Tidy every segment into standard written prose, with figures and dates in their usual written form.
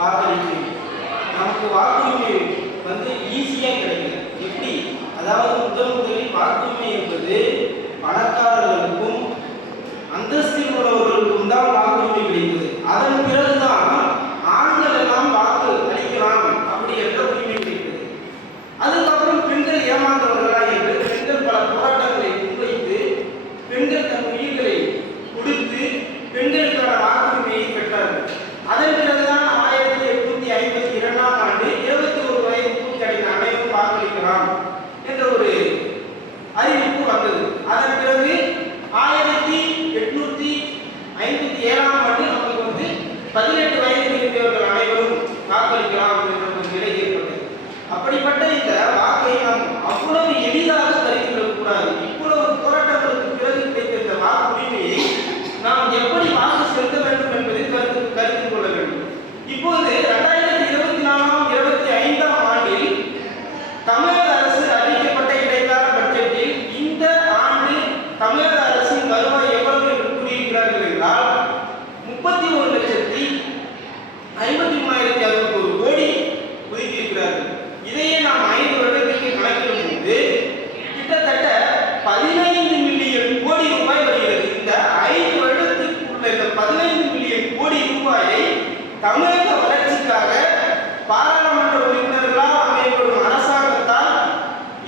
வாக்களிக்கும். நமக்கு வாக்குரிமை ஈஸியாக கிடைக்கும். எப்படி? அதாவது முதலில் வாக்குரிமை என்பது பணக்காரர்களுக்கும் அந்தஸ்தில் உள்ளவர்களுக்கும் தான் வாக்குரிமை கிடைத்தது. அதன் பிறகுதான் ஆண்கள் எல்லாம் வாக்கு அளிக்கலாம் அப்படி என்ற உரிமை கிடைத்தது. அதுக்கப்புறம் பெண்கள் ஏமாந்தவர்களா என்று பெண்கள் பல போராட்டங்களை முன்வைத்து பெண்கள் தன் உயிர்களை கொடுத்து பெண்களுக்கான வாக்குரிமையை பெற்றார்கள். அதன் பிறகுதான் 1852ஆம் ஆண்டு 21 வயது பூர்த்தி அடைந்த அனைவரும் வாக்களிக்கலாம் என்ற ஒரு அறிவிப்பு வந்தது. அதன் பிறகு 1857ஆம் ஆண்டு நமக்கு 18 வயது இருந்தவர்கள் அனைவரும் வாக்களிக்கலாம் என்ற ஒரு நிலை ஏற்பட்டது. அப்படிப்பட்ட இந்த வாக்கை நாம் அவ்வளவு எளிதாக கருதிவிடக்கூடாது. இவ்வளவு போராட்டங்களுக்கு பிறகு கிடைத்த இந்த வாக்குரிமையை நாம் எப்படி வாக்கு செலுத்த வேண்டும் என்பதை கருத்தில் கொள்ள வேண்டும். இப்போது 2024-25ஆம் ஆண்டில் தமிழக அரசு அறிவிக்கப்பட்ட இடைக்கால பட்ஜெட்டில் இந்த ஆண்டு தமிழக அரசின் வருவாய் எவ்வளவு என்று கூறியிருக்கிறார்கள் என்றால் 31,53,061 கோடி ஒதுக்கியிருக்கிறார்கள். இதையே நாம் 5 வருடத்திற்கு கணக்கிடும் போது கிட்டத்தட்ட 15 மில்லியன் கோடி ரூபாய் வருகிறது. இந்த 5 வருடத்திற்கு உள்ள இந்த 15 மில்லியன் கோடி ரூபாயை தமிழக வளர்ச்சிக்காக பாராளுமன்ற உறுப்பினர்களால் அமையப்படும் அரசாங்கத்தால்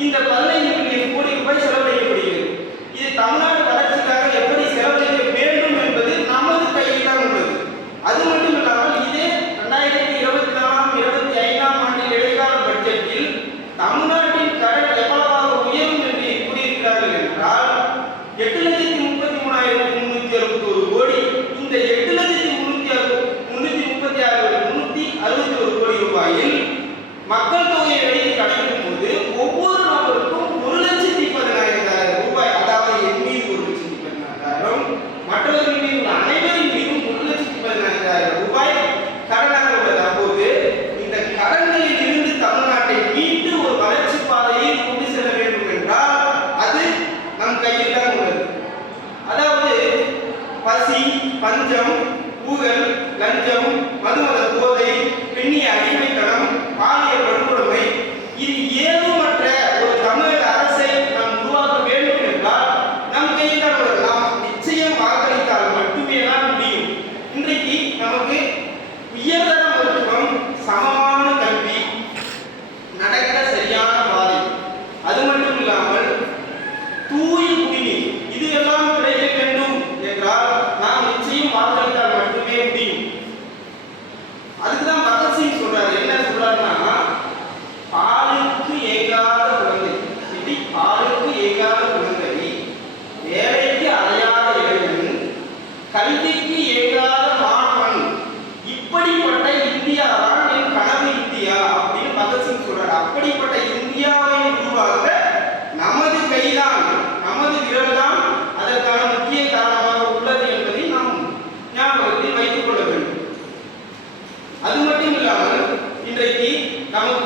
இந்த 15 மில்லியன் கோடி ரூபாய் செலவழிக்கப்படுகிறது. இது தமிழ்நாடு வளர்ச்சிக்காக எப்படி செலவழிக்க வேண்டும் என்பது நமது கையில் தான் உள்ளது. அது மட்டும் இல்லாமல் இதே 2024-25ஆம் ஆண்டில் இடைக்கால பட்ஜெட்டில் தமிழ்நாட்டின் கடன் எவ்வளவாக உயரும் என்று கூறியிருக்கிறார்கள் என்றால் 8,33,361 கோடி. இந்த 8,366,361 கோடி ரூபாயில் மக்கள் தொகையை வைத்து கணக்கிடும் போது ஒவ்வொரு நபருக்கும் 1,14,000 ரூபாய், அதாவது என் மீது 1,14,000, மற்றவர்கள் மீது அனைவரின் மீதும் 1,14,000 ரூபாய் கடனாக உள்ளது. அப்போது இந்த கடன்களில் இருந்து தமிழ்நாட்டை மீட்டு ஒரு வளர்ச்சி பாதையை கொண்டு செல்ல வேண்டும் என்றால் அது நம் கையில் தான் உள்ளது. அதாவது பசி, பஞ்சம், ஊழல், லஞ்சம், மதுமத போதை, பெண்ணிய அடிமைத்தனம், பாலியல் வன்கொடுமை இது ஏதுமற்ற ஒரு தமிழக அரசை நாம் உருவாக்க வேண்டும் என்றால் நம் கையில் தான் உள்ளது. நாம் நிச்சயம் வாக்களித்தால் மட்டுமே தான் முடியும். இன்றைக்கு நமக்கு உயர்தர மருத்துவம், சமமான கல்வி, நடக்க சரியான பாதை, அது மட்டும் இல்லாமல் தூய குடிநீர் இது எல்லாம் கிடைக்க வேண்டும் என்றால் நாம் நிச்சயம் வாக்களித்தால் மட்டுமே முடியும். அதுக்குதான் பகத்சிங் சொல்றாரு. என்ன சொல்றாருன்னா, பாலுக்கு ஏங்காத குழந்தை, இது பாலுக்கு ஏங்காத குழந்தை, வேலைக்கு அலையாத இளைஞன், கல்விக்கு ஏங்காத மாணவன், இப்படிப்பட்ட இந்தியா தான் என் கனவு இந்தியா அப்படின்னு பகத்சிங் சொல்றாரு. அப்படிப்பட்ட இந்தியாவை உருவாக்க நமது கைதான், நமது விரல் தான் அதற்கான முக்கிய காரணமாக உள்ளது என்பதை நாம் ஞாபகத்தில் வைத்துக் கொள்ள வேண்டும். அது மட்டும் இல்லாமல் இன்றைக்கு நமக்கு